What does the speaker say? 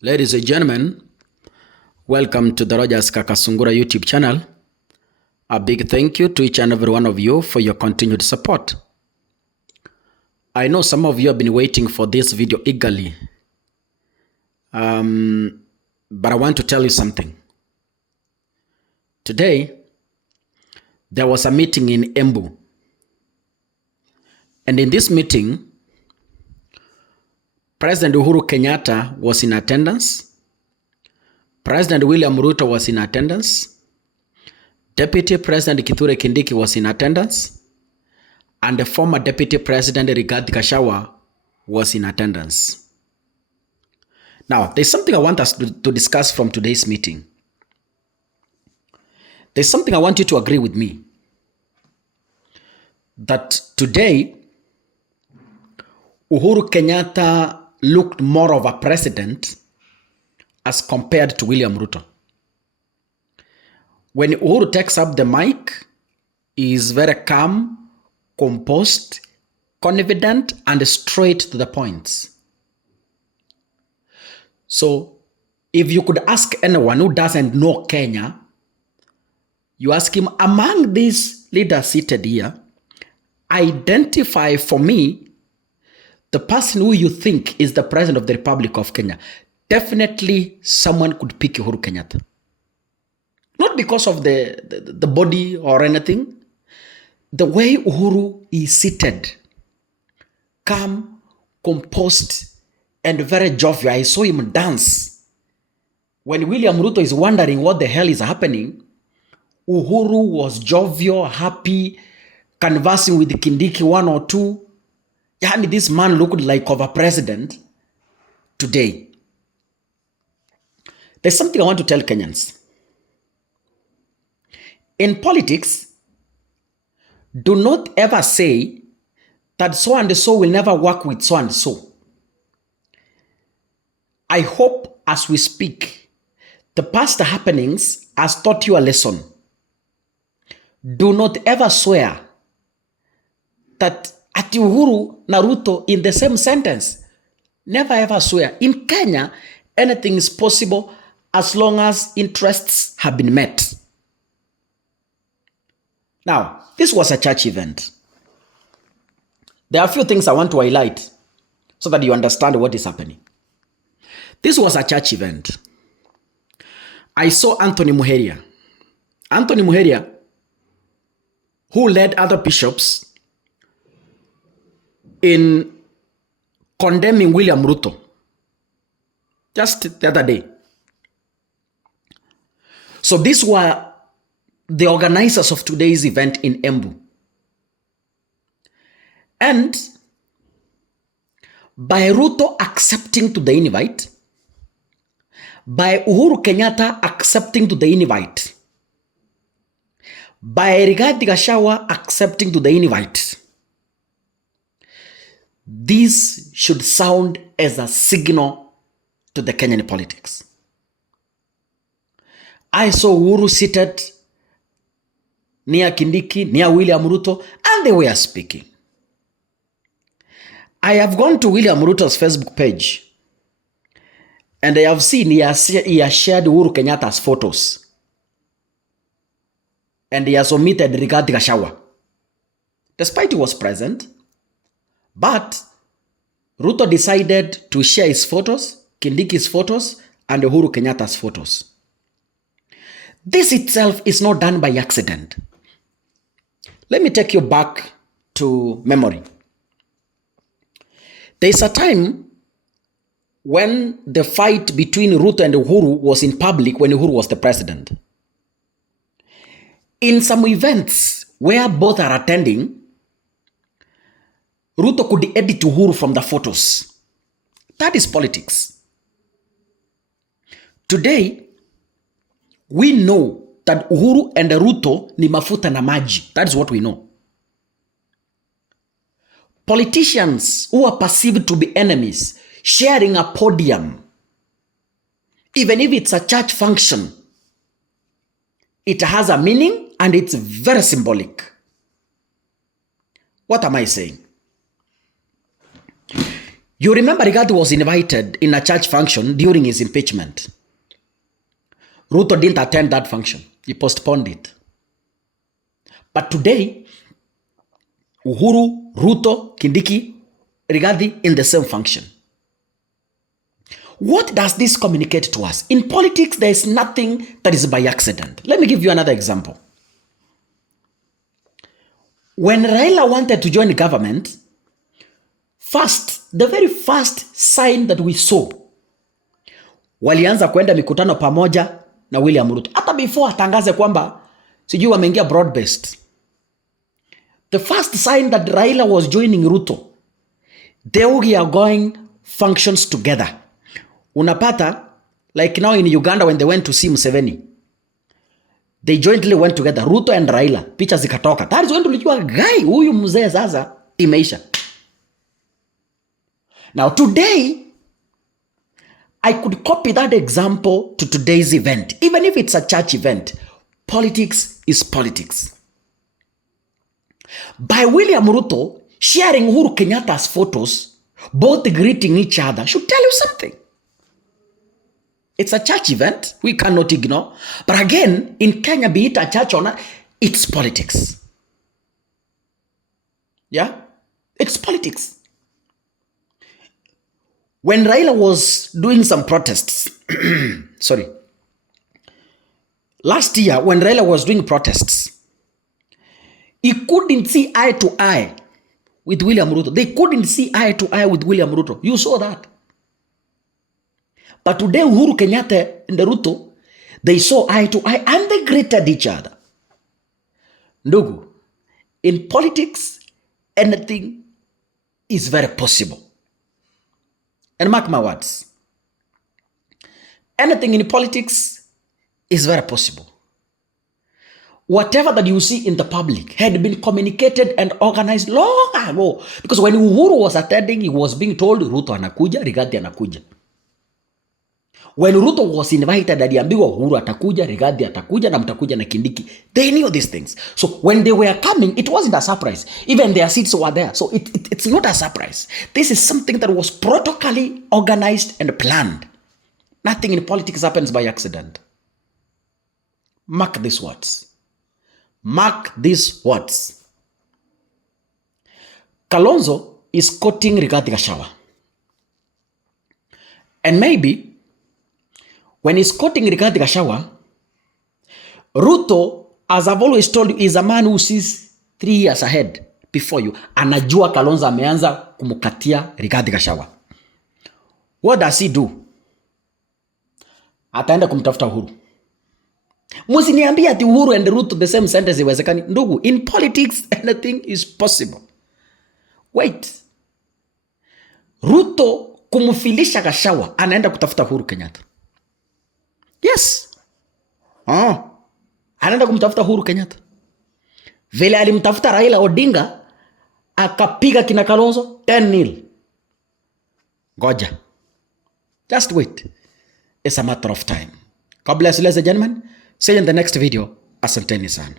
Ladies and gentlemen, welcome to the Rogers Kakasungura YouTube channel. A big thank you to each and every one of you for your continued support. I know some of you have been waiting for this video eagerly. But I want to tell you something. Today, there was a meeting in Embu. And in this meeting, President Uhuru Kenyatta was in attendance. President William Ruto was in attendance. Deputy President Kithure Kindiki was in attendance. And the former Deputy President Rigathi Gachagua was in attendance. Now, there's something I want us to discuss from today's meeting. There's something I want you to agree with me. That today, Uhuru Kenyatta looked more of a president as compared to William Ruto. When Uhuru takes up the mic, he is very calm, composed, confident, and straight to the points. So, if you could ask anyone who doesn't know Kenya, you ask him, among these leaders seated here, identify for me the person who you think is the president of the Republic of Kenya. Definitely someone could pick Uhuru Kenyatta. Not because of the body or anything. The way Uhuru is seated, calm, composed, and very jovial. I saw him dance. When William Ruto is wondering what the hell is happening, Uhuru was jovial, happy, conversing with Kindiki one or two. Yani, this man looked like of a president today. There's something I want to tell Kenyans. In politics, do not ever say that so and so will never work with so and so. I hope as we speak, the past happenings has taught you a lesson. Do not ever swear that at Uhuru na Ruto in the same sentence. Never ever swear. In Kenya, anything is possible as long as interests have been met. Now, this was a church event. There are a few things I want to highlight so that you understand what is happening. This was a church event. I saw Anthony Muheria. Anthony Muheria, who led other bishops in condemning William Ruto just the other day. So these were the organizers of today's event in Embu. And by Ruto accepting to the invite, by Uhuru Kenyatta accepting to the invite, by Rigathi Gachagua accepting to the invite, this should sound as a signal to the Kenyan politics. I saw Uhuru seated near Kindiki, near William Ruto, and they were speaking. I have gone to William Ruto's Facebook page, and I have seen he has shared Uhuru Kenyatta's photos. And he has omitted Rigathi Gachagua. Despite he was present, but Ruto decided to share his photos, Kindiki's photos, and Uhuru Kenyatta's photos. This itself is not done by accident. Let me take you back to memory. There is a time when the fight between Ruto and Uhuru was in public when Uhuru was the president. In some events where both are attending, Ruto could edit Uhuru from the photos. That is politics. Today, we know that Uhuru and Ruto ni mafuta na maji. That is what we know. Politicians who are perceived to be enemies sharing a podium, even if it's a church function, it has a meaning and it's very symbolic. What am I saying? You remember Rigathi was invited in a church function during his impeachment. Ruto didn't attend that function. He postponed it. But today, Uhuru, Ruto, Kindiki, Rigathi in the same function. What does this communicate to us? In politics, there is nothing that is by accident. Let me give you another example. When Raila wanted to join the government, the very first sign that we saw, walianza kwenda mikutano pamoja na William Ruto. Hata before atangaze kwamba sijui wameingia broad based. The first sign that Raila was joining Ruto, they are going functions together. Unapata, like now in Uganda when they went to see Museveni, they jointly went together, Ruto and Raila, picha zikatoka. That is when tulijua guy, huyu mzee sasa imeisha. Now today, I could copy that example to today's event. Even if it's a church event, politics is politics. By William Ruto sharing Uhuru Kenyatta's photos, both greeting each other, should tell you something. It's a church event, we cannot ignore. But again, in Kenya, be it a church or not, it's politics. Yeah? It's politics. When Raila was doing some protests, last year when Raila was doing protests, he couldn't see eye to eye with William Ruto. They couldn't see eye to eye with William Ruto. You saw that. But today, Uhuru Kenyatta and Ruto, they saw eye to eye and they greeted each other. Ndugu, in politics, anything is very possible. And mark my words, anything in politics is very possible. Whatever that you see in the public had been communicated and organized long ago. Because when Uhuru was attending, he was being told, Ruto anakuja, Rigathi anakuja. When Ruto was invited, aliambiwa Uhuru atakuja, Rigathi atakuja, na mtakuja na Kindiki. They knew these things. So when they were coming, it wasn't a surprise. Even their seats were there. So it's not a surprise. This is something that was protocolly organized and planned. Nothing in politics happens by accident. Mark these words. Mark these words. Kalonzo is quoting Rigathi Gachagua. And maybe when he's quoting Rigathi Gachagua, Ruto, as I've always told you, is a man who sees 3 years ahead before you. Anajua Kalonzo ameanza kumukatia Rigathi Gachagua. What does he do? Ataenda kumtafuta Uhuru. Musiniambia ati Uhuru and Ruto the same sentence iwezekani. Ndugu, in politics anything is possible. Wait. Ruto kumfilisha Gachagua anaenda kutafuta Uhuru Kenyatta. Yes. Anaenda kumtafuta Uhuru Kenyatta. Vile alimtafuta Raila Odinga akapiga kina Kalonzo 10-0. Goja. Just wait. It's a matter of time. God bless you, ladies and gentlemen. See you in the next video. Asanteni sana.